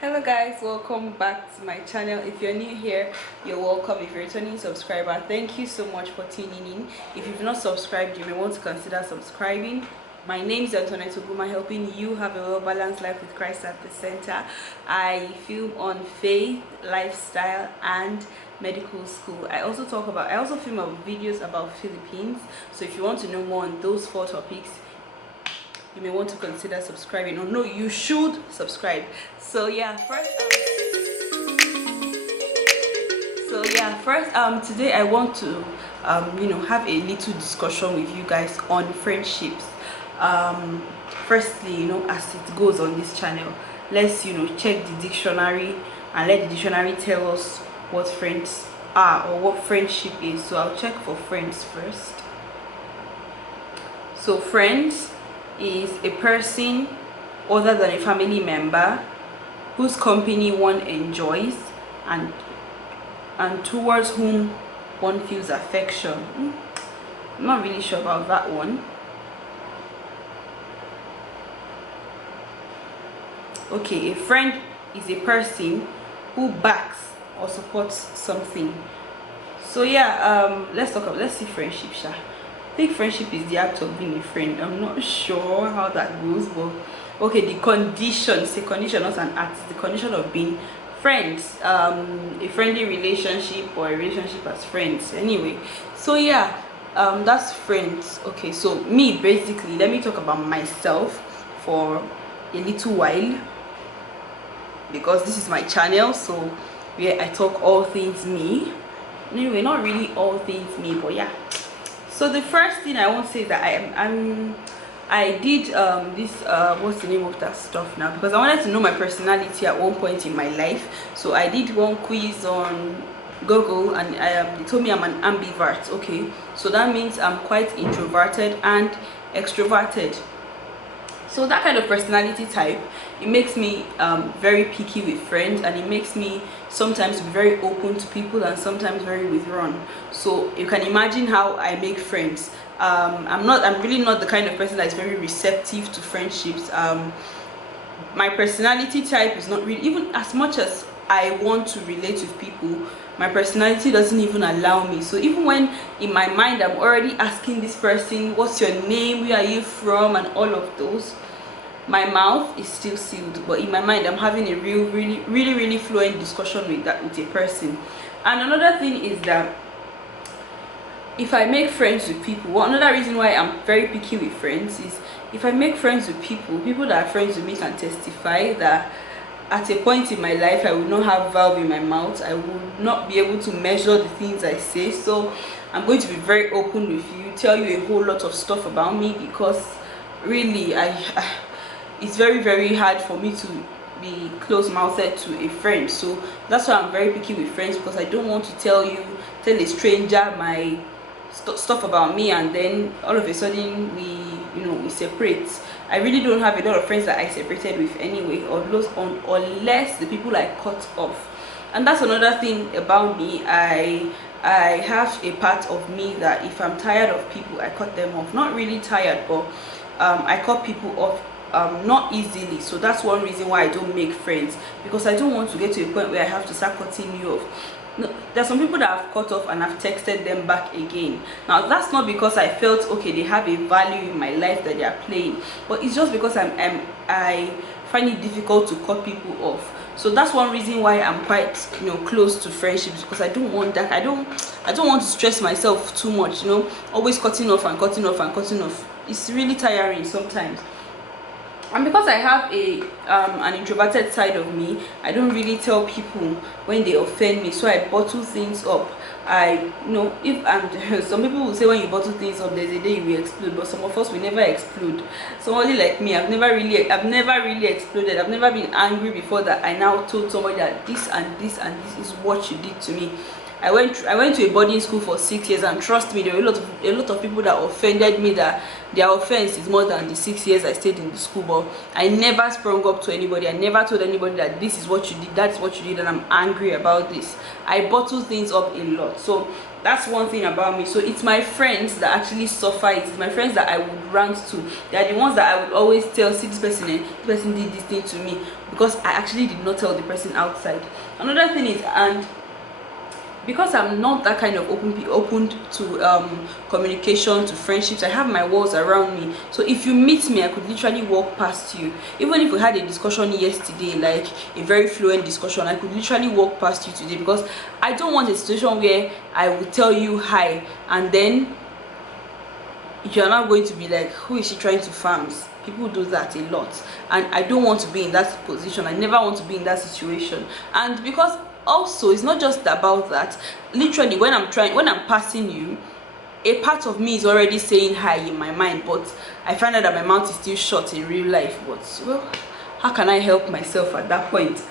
Hello guys, welcome back to my channel. If you're new here, you're welcome. If you're a returning subscriber, thank you so much for tuning in. If you've not subscribed, you may want to consider subscribing. My name is Antoinette Oguma, helping you have a well-balanced life with Christ at the center. I film on faith, lifestyle, and medical school. I also film videos about Philippines. So if you want to know more on those 4 topics, you may want to consider subscribing. Or no, you should subscribe. So yeah, first today I want to have a little discussion with you guys on friendships. Firstly, as it goes on this channel, let's check the dictionary and let the dictionary tell us what friends are or what friendship is. So I'll check for friends first. So friends is a person other than a family member whose company one enjoys and towards whom one feels affection. I'm not really sure about that one. Okay, a friend is a person who backs or supports something. So yeah, let's see friendship. I think friendship is the act of being a friend. I'm not sure how that goes, but okay, the condition, it's a condition, not an act, the condition of being friends, a friendly relationship or a relationship as friends. Anyway, so yeah, that's friends. Okay, so me, basically, let me talk about myself for a little while, because this is my channel, so yeah, I talk all things me. Anyway, not really all things me, but yeah. So the first thing I want to say is that I did this what's the name of that stuff now, because I wanted to know my personality at one point in my life. So I did one quiz on Google, and they told me I'm an ambivert. Okay, so that means I'm quite introverted and extroverted. So that kind of personality type, it makes me very picky with friends, and it makes me sometimes be very open to people and sometimes very withdrawn. So you can imagine how I make friends. I'm really not the kind of person that is very receptive to friendships. My personality type is not really, even as much as I want to relate with people, my personality doesn't even allow me. So even when in my mind I'm already asking this person, what's your name, where are you from, and all of those, my mouth is still sealed, but in my mind I'm having a really fluent discussion with a person. And another thing is that if I make friends with people, another reason why I'm very picky with friends is, if I make friends with people that are friends with me can testify that at a point in my life I will not have valve in my mouth. I will not be able to measure the things I say. So I'm going to be very open with you, tell you a whole lot of stuff about me, because really it's very hard for me to be close-mouthed to a friend. So that's why I'm very picky with friends, because I don't want to tell a stranger my stuff about me and then all of a sudden we separate. I really don't have a lot of friends that I separated with anyway, or unless the people I cut off. And that's another thing about me. I have a part of me that if I'm tired of people, I cut them off. Not really tired, but I cut people off not easily. So that's one reason why I don't make friends, because I don't want to get to a point where I have to start cutting you off. No, there's some people that I've cut off and I've texted them back again. Now that's not because I felt okay they have a value in my life that they are playing, but it's just because I find it difficult to cut people off. So that's one reason why I'm quite close to friendships, because I don't want that. I don't want to stress myself too much, always cutting off and cutting off and cutting off. It's really tiring sometimes. And because I have an introverted side of me, I don't really tell people when they offend me, so I bottle things up. If some people will say when you bottle things up, there's a day you will explode, but some of us will never explode. Somebody like me, I've never really exploded. I've never been angry before that I now told somebody that this and this and this is what you did to me. I went to a boarding school for 6 years, and trust me, there were a lot of people that offended me, that their offense is more than the 6 years I stayed in the school. But I never sprung up to anybody. I never told anybody that this is what you did, that's what you did, and I'm angry about this. I bottle things up a lot. So That's one thing about me. So it's my friends that actually suffer it. It's my friends that I would rant to. They are the ones that I would always tell, see, this person, this person did this thing to me, because I actually did not tell the person outside. Another thing is, and because I'm not that kind of open to communication, to friendships, I have my walls around me. So if you meet me, I could literally walk past you. Even if we had a discussion yesterday, like a very fluent discussion, I could literally walk past you today, because I don't want a situation where I will tell you hi and then you're not going to be like, who is she trying to farms? People do that a lot, and I don't want to be in that position. I never want to be in that situation. And because also it's not just about that, literally when I'm passing you, a part of me is already saying hi in my mind, but I find out that my mouth is still shut in real life. But well, how can I help myself at that point?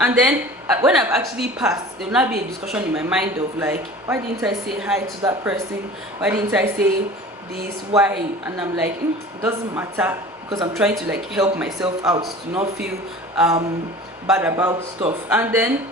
And then when I've actually passed, there will not be a discussion in my mind of like, why didn't I say hi to that person? Why didn't I say this? Why? And I'm like, it doesn't matter, because I'm trying to like help myself out to not feel bad about stuff. And then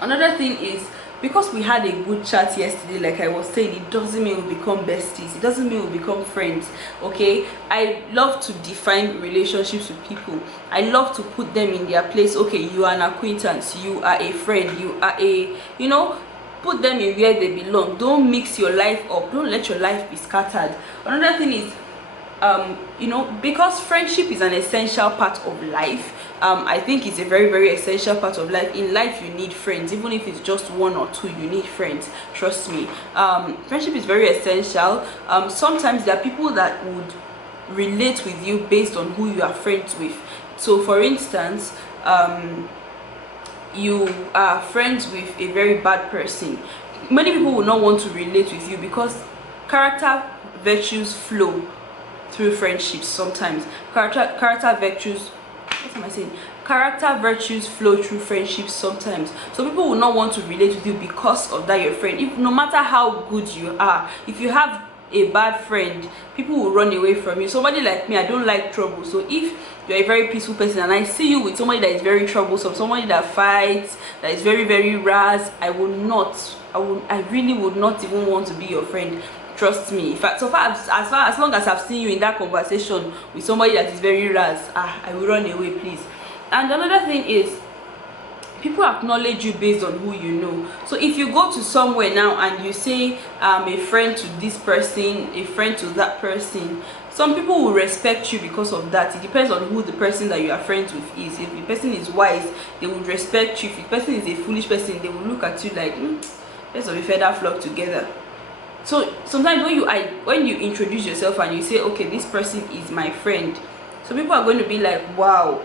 another thing is, because we had a good chat yesterday, like I was saying, it doesn't mean we'll become besties, it doesn't mean we'll become friends. Okay, I love to define relationships with people. I love to put them in their place. Okay, you are an acquaintance, you are a friend, you are a, you know, put them in where they belong. Don't mix your life up, don't let your life be scattered. Another thing is, you know, because friendship is an essential part of life. I think it's a very, very essential part of life. In life, you need friends. Even if it's just one or two, you need friends. Trust me. Friendship is very essential. Sometimes there are people that would relate with you based on who you are friends with. So for instance, you are friends with a very bad person. Many people will not want to relate with you, because character virtues flow through friendships. Sometimes character virtues, what am I saying, character virtues flow through friendships sometimes. So people will not want to relate with you because of that, your friend. If no matter how good you are, if you have a bad friend, people will run away from you. Somebody like me, I don't like trouble. So if you're a very peaceful person and I see you with somebody that is very troublesome, somebody that fights, that is very, very ras, I really would not even want to be your friend. Trust me. In fact, as long as I've seen you in that conversation with somebody that is very ras, I will run away, please. And another thing is, people acknowledge you based on who you know. So if you go to somewhere now and you say a friend to this person, a friend to that person, some people will respect you because of that. It depends on who the person that you are friends with is. If the person is wise, they would respect you. If the person is a foolish person, they will look at you like, let's be feather flock together. So sometimes when you introduce yourself and you say, okay, this person is my friend, so people are going to be like, wow,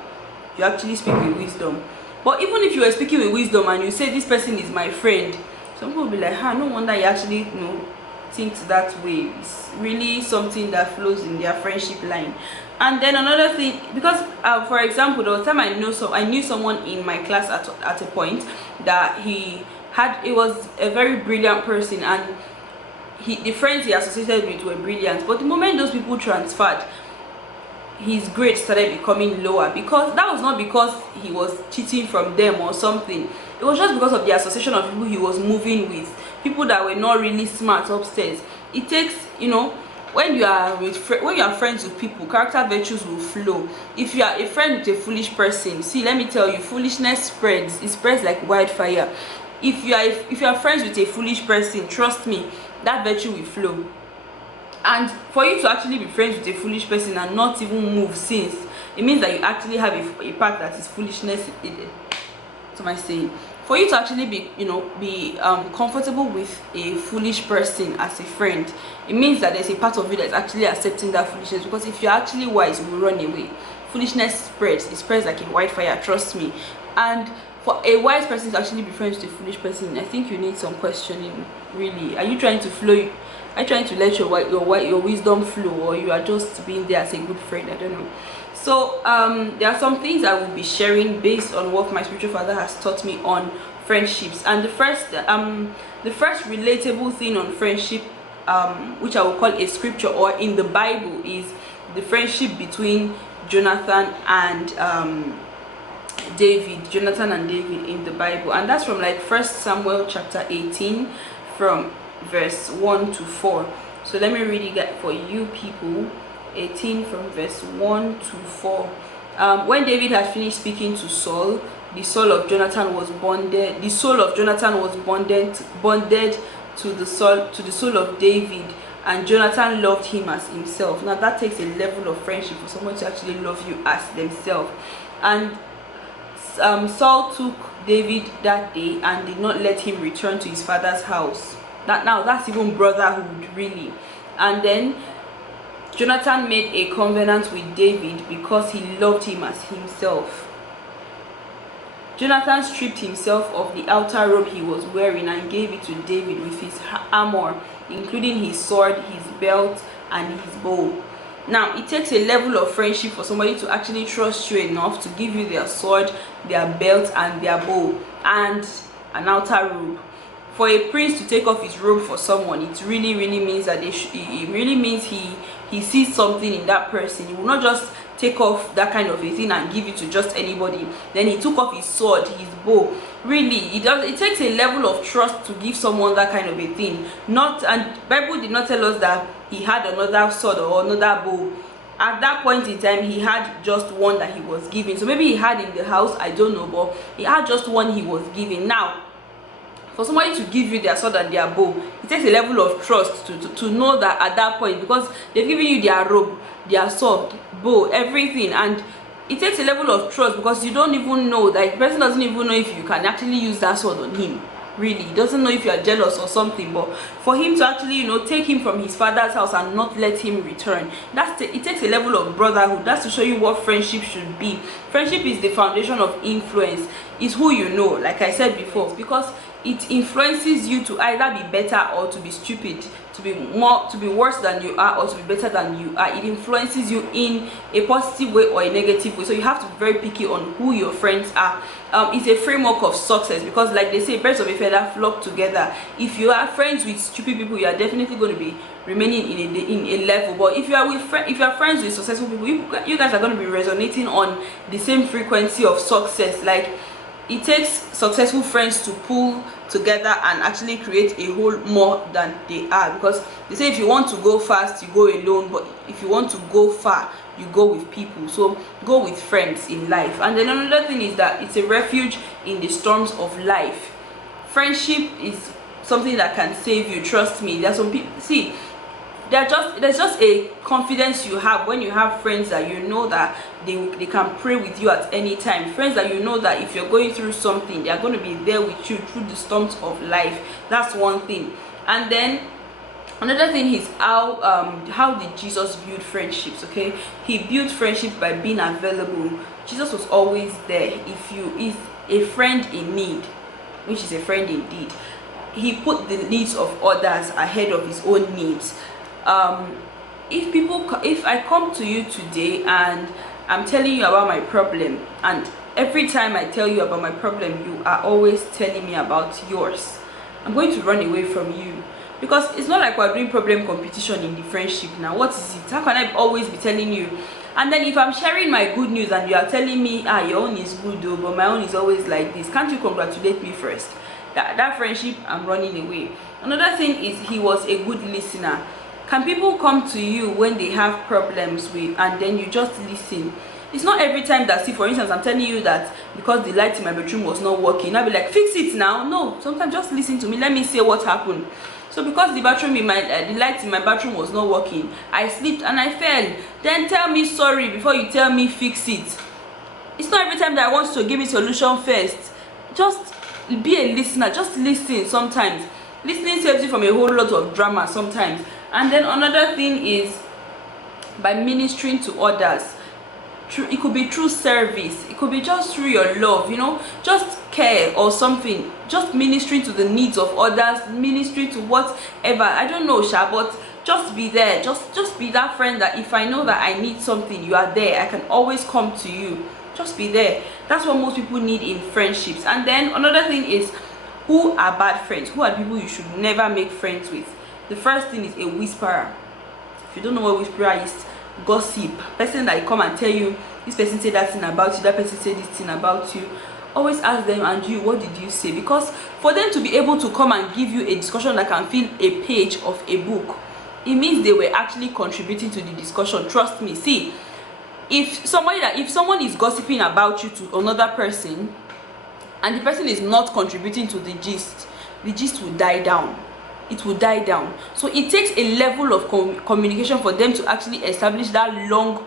you actually speak with wisdom. But even if you are speaking with wisdom and you say this person is my friend, some people will be like, no wonder you actually think that way. It's really something that flows in their friendship line. And then another thing, because for example, the time I knew someone in my class at a point that he was a very brilliant person, and the friends he associated with were brilliant. But the moment those people transferred, his grades started becoming lower, because that was not because he was cheating from them or something. It was just because of the association of people he was moving with, people that were not really smart upstairs. It takes, when you are friends with people, character virtues will flow. If you are a friend with a foolish person, see, let me tell you, foolishness spreads. It spreads like wildfire. If you are friends with a foolish person, trust me, that virtue will flow. And for you to actually be friends with a foolish person and not even move since, it means that you actually have a part that is foolishness. What am I saying? For you to actually be comfortable with a foolish person as a friend, it means that there's a part of you that's actually accepting that foolishness. Because if you're actually wise, you will run away. Foolishness spreads. It spreads like a wildfire, trust me. And for a wise person to actually be friends with a foolish person, I think you need some questioning. Really, are you trying to flow? Are you trying to let your wisdom flow, or you are just being there as a good friend? I don't know. So there are some things I will be sharing based on what my spiritual father has taught me on friendships. And the first relatable thing on friendship, which I will call a scripture or in the Bible, is the friendship between Jonathan and Jonathan and David in the Bible. And that's from like 1 Samuel chapter 18, from verse 1 to 4. So let me read it for you people. 18 from verse 1 to 4. When David had finished speaking to Saul, the soul of Jonathan was bonded to the soul of David, and Jonathan loved him as himself. Now that takes a level of friendship for someone to actually love you as themselves. And Saul took David that day and did not let him return to his father's house. That's even brotherhood, really. And then Jonathan made a covenant with David because he loved him as himself. Jonathan stripped himself of the outer robe he was wearing and gave it to David with his armor, including his sword, his belt, and his bow. Now, it takes a level of friendship for somebody to actually trust you enough to give you their sword, their belt, and their bow, and an outer robe. For a prince to take off his robe for someone, it really means that it really means he sees something in that person. He will not just take off that kind of a thing and give it to just anybody. Then he took off his sword, his bow. Really, it takes a level of trust to give someone that kind of a thing. And Bible did not tell us that he had another sword or another bow. At that point in time, he had just one that he was giving. So maybe he had in the house, I don't know, but he had just one he was giving. Now, for somebody to give you their sword and their bow, it takes a level of trust to know that at that point, because they've given you their robe, their sword, bow, everything, and it takes a level of trust because you don't even know, that the person doesn't even know if you can actually use that sword on him. Really, he doesn't know if you are jealous or something. But for him to actually, take him from his father's house and not let him return, it takes a level of brotherhood. That's to show you what friendship should be. Friendship is the foundation of influence. It's who you know, like I said before, because it influences you to either be better or to be stupid, to be worse than you are or to be better than you are. It influences you in a positive way or a negative way. So you have to be very picky on who your friends are. It's a framework of success, because like they say, birds of a feather flock together. If you are friends with stupid people, you are definitely going to be remaining in a level. But if you are friends with successful people, you guys are going to be resonating on the same frequency of success. Like, it takes successful friends to pull together and actually create a whole more than they are, because they say if you want to go fast, you go alone, but if you want to go far, you go with people. So go with friends in life. And then another thing is that it's a refuge in the storms of life. Friendship is something that can save you. Trust me. There's some people, see, there's just a confidence you have when you have friends that you know that they can pray with you at any time. Friends that you know that if you're going through something, they are going to be there with you through the storms of life. That's one thing. And then another thing is how did Jesus build friendships? Okay, he built friendship by being available. Jesus was always there. If a friend in need, which is a friend indeed, he put the needs of others ahead of his own needs. If I come to you today and I'm telling you about my problem, and every time I tell you about my problem, you are always telling me about yours, I'm going to run away from you, because it's not like we're doing problem competition in the friendship. Now what is it? How can I always be telling you? And then if I'm sharing my good news and you are telling me, your own is good though, but my own is always like this, can't you congratulate me first? That friendship, I'm running away. Another thing is he was a good listener. Can people come to you when they have problems with, and then you just listen? It's not every time that, see, for instance, I'm telling you that because the light in my bedroom was not working, I'll be like, fix it now. No, sometimes just listen to me, let me say what happened. So because the light in my bathroom was not working, I slipped and I fell. Then tell me sorry before you tell me fix it. It's not every time that I want to give me solution first. Just be a listener. Just listen sometimes. Listening saves you from a whole lot of drama sometimes. And then another thing is by ministering to others. It could be through service, it could be just through your love, just care or something, just ministering to the needs of others, ministering to whatever, I don't know, but just be there. Just be that friend that if I know that I need something, you are there. I can always come to you. Just be there. That's what most people need in friendships. And then another thing is, who are bad friends? Who are people you should never make friends with? The first thing is a whisperer. If you don't know what whisperer is, gossip. Person that you come and tell you, this person said that thing about you, that person said this thing about you. always ask them, and you, what did you say? Because for them to be able to come and give you a discussion that can fill a page of a book, it means they were actually contributing to the discussion. Trust me. See, if someone is gossiping about you to another person, and the person is not contributing to the gist will die down. It will die down. So it takes a level of communication for them to actually establish that long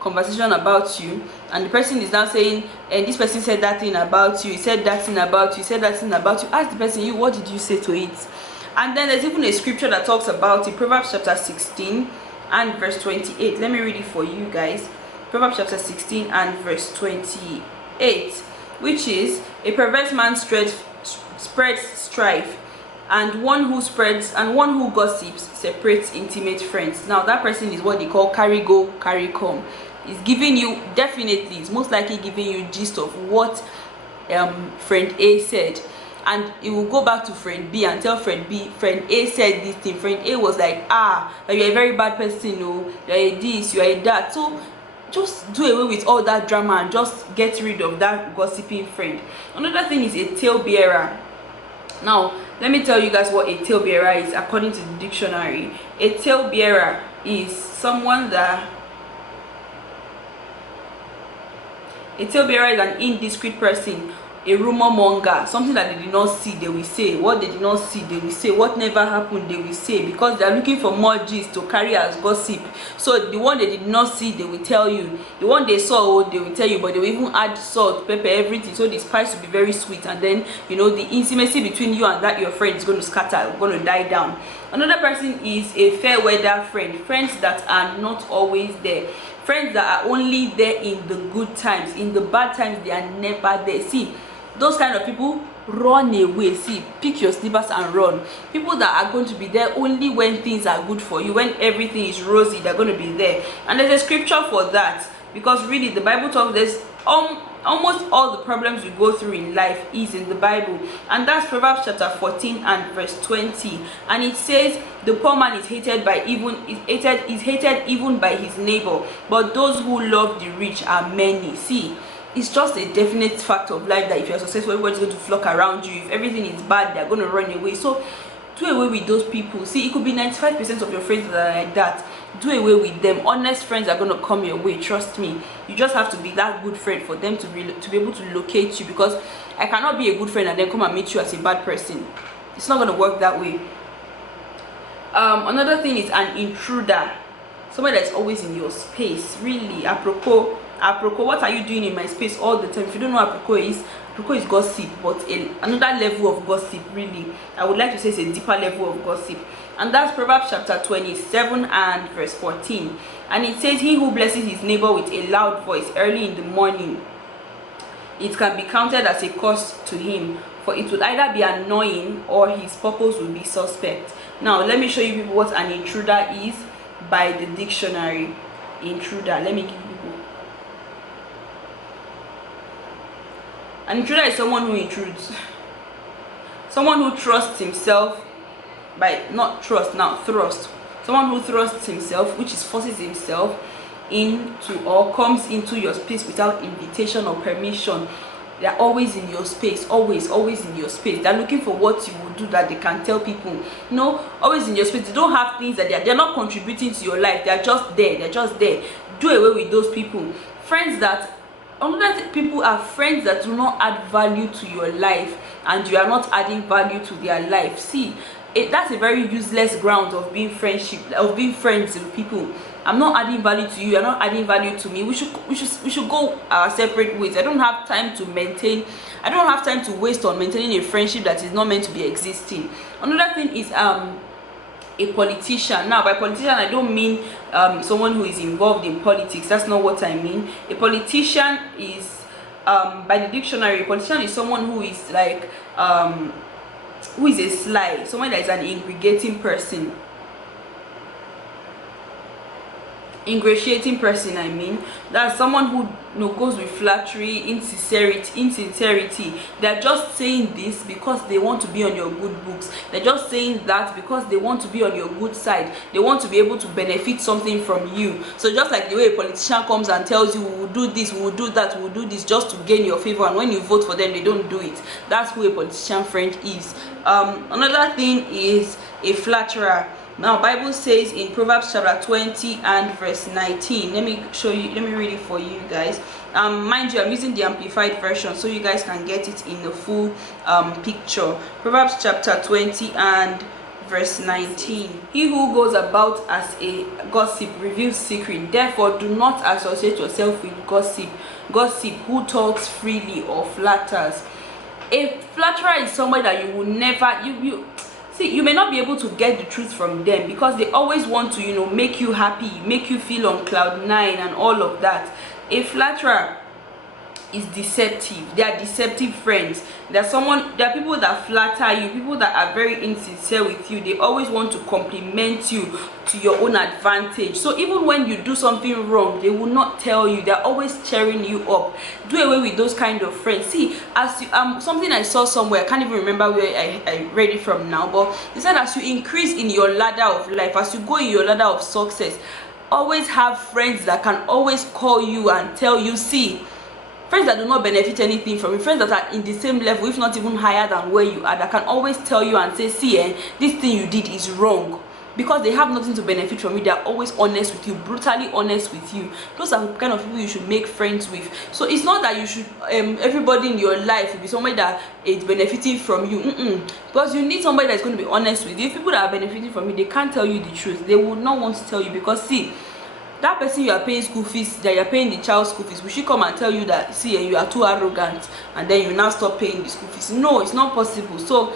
conversation about you, and the person is now saying, and this person said that thing about you, he said that thing about you, he said that thing about you. Ask the person, you, what did you say to it? And then there's even a scripture that talks about it, Proverbs chapter 16 and verse 28. Let me read it for you guys. Proverbs chapter 16 and verse 28, which is, a perverse man spreads strife, and one who gossips separates intimate friends. Now that person is what they call carry go, carry come. It's giving you, definitely, it's most likely giving you gist of what friend A said, and it will go back to friend B and tell friend B, friend A said this thing, friend A was like, you're a very bad person, no, you're a this, you're a that. So just do away with all that drama and just get rid of that gossiping friend. Another thing is a talebearer. Now let me tell you guys what a talebearer is according to the dictionary. A talebearer is someone that a talebearer is an indiscreet person, a rumor monger, something that they did not see, they will say. What they did not see, they will say. What never happened, they will say, because they are looking for more gist to carry as gossip. So the one they did not see, they will tell you. The one they saw, they will tell you, but they will even add salt, pepper, everything, so the spice will be very sweet, and then, you know, the intimacy between you and that your friend is going to scatter, going to die down. Another person is a fair weather friend, friends that are not always there, friends that are only there in the good times. In the bad times, they are never there. See, those kind of people, run away. See, pick your slippers and run. People that are going to be there only when things are good for you, when everything is rosy, they're going to be there. And there's a scripture for that, because really the Bible talks, there's almost all the problems we go through in life is in the Bible, and that's Proverbs chapter 14 and verse 20. And it says, the poor man is hated even by his neighbor, but those who love the rich are many. See, it's just a definite fact of life that if you're successful, everybody's going to flock around you. If everything is bad, they're going to run away. So do away with those people. See, it could be 95% of your friends that are like that. Do away with them. Honest friends are going to come your way, trust me. You just have to be that good friend for them to be able to locate you, because I cannot be a good friend and then come and meet you as a bad person. It's not going to work that way. Another thing is an intruder, somebody that's always in your space. Really, apropos, what are you doing in my space all the time? If you don't know what apropos is gossip, but another level of gossip. Really, I would like to say it's a deeper level of gossip, and that's Proverbs chapter 27 and verse 14. And it says, he who blesses his neighbor with a loud voice early in the morning, it can be counted as a curse to him, for it would either be annoying or his purpose will be suspect. Now let me show you people what an intruder is by the dictionary. Intruder, let me give you. An intruder is someone who intrudes, someone who trusts himself by, not trust now, thrust, someone who thrusts himself, which is forces himself into or comes into your space without invitation or permission. They are always in your space, always in your space. They're looking for what you will do that they can tell people. You know, always in your space. They don't have things that they're not contributing to your life. They're just there. Do away with those people. Friends that, another people are friends that do not add value to your life, and you are not adding value to their life. See, that's a very useless ground of being friends with people. I'm not adding value to you, you're not adding value to me. We should go our separate ways. I don't have time to waste on maintaining a friendship that is not meant to be existing. Another thing is a politician. Now by politician, I don't mean someone who is involved in politics. That's not what I mean. A politician is, by the dictionary, a politician is someone who is like who is a sly, someone that is an ingratiating person. I mean, that's someone who goes with flattery, insincerity. They're just saying this because they want to be on your good books. They're just saying that because they want to be on your good side. They want to be able to benefit something from you. So just like the way a politician comes and tells you, we will do this, we will do that, we will do this, just to gain your favor, and when you vote for them, they don't do it. That's who a politician friend is. Another thing is a flatterer. Now Bible says in Proverbs chapter 20 and verse 19, let me read it for you guys. Mind you, I'm using the amplified version so you guys can get it in the full picture. Proverbs chapter 20 and verse 19. He who goes about as a gossip reveals secret. Therefore do not associate yourself with gossip who talks freely or flatters. A flatterer is somebody that you will never, see, you may not be able to get the truth from them, because they always want to, make you happy, make you feel on cloud 9 and all of that. A flatterer is deceptive. They are deceptive friends. There are people that flatter you, people that are very insincere with you. They always want to compliment you to your own advantage. So even when you do something wrong, they will not tell you. They're always cheering you up. Do away with those kind of friends. See, as you, something I saw somewhere, I can't even remember where I read it from now, but it said as you increase in your ladder of life, as you go in your ladder of success, always have friends that can always call you and tell you, see, friends that do not benefit anything from you, friends that are in the same level, if not even higher than where you are, that can always tell you and say, see, this thing you did is wrong, because they have nothing to benefit from you. They are always honest with you, brutally honest with you. Those are the kind of people you should make friends with. So it's not that you should everybody in your life will be somebody that is benefiting from you, because you need somebody that's going to be honest with you. If people that are benefiting from you, they can't tell you the truth. They will not want to tell you, because see, that person you are paying school fees, that you are paying the child's school fees, will she come and tell you that, see, you are too arrogant, and then you now stop paying the school fees? No, it's not possible. So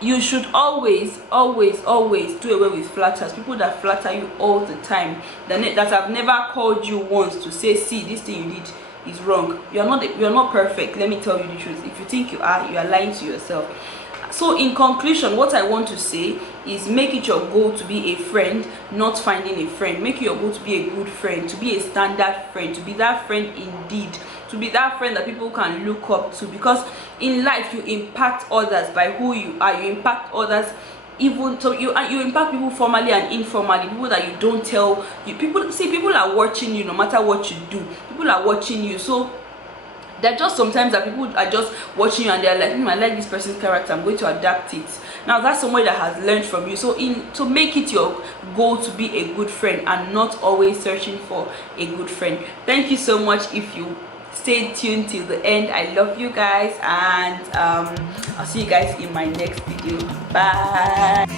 you should always do away with flatters, people that flatter you all the time, that have never called you once to say, see, this thing you did is wrong. You are not perfect. Let me tell you the truth. If you think you are lying to yourself. So in conclusion, what I want to say is, make it your goal to be a friend, not finding a friend. Make it your goal to be a good friend, to be a standard friend, to be that friend indeed, to be that friend that people can look up to. Because in life, you impact others by who you are. You impact others, even so you impact people formally and informally, people that you don't tell you. People are watching you no matter what you do. People are watching you. So there are just sometimes that people are just watching you and they're like, I like this person's character, I'm going to adapt it. Now that's somebody that has learned from you. So to make it your goal to be a good friend and not always searching for a good friend. Thank you so much if you stay tuned till the end. I love you guys, and I'll see you guys in my next video. Bye.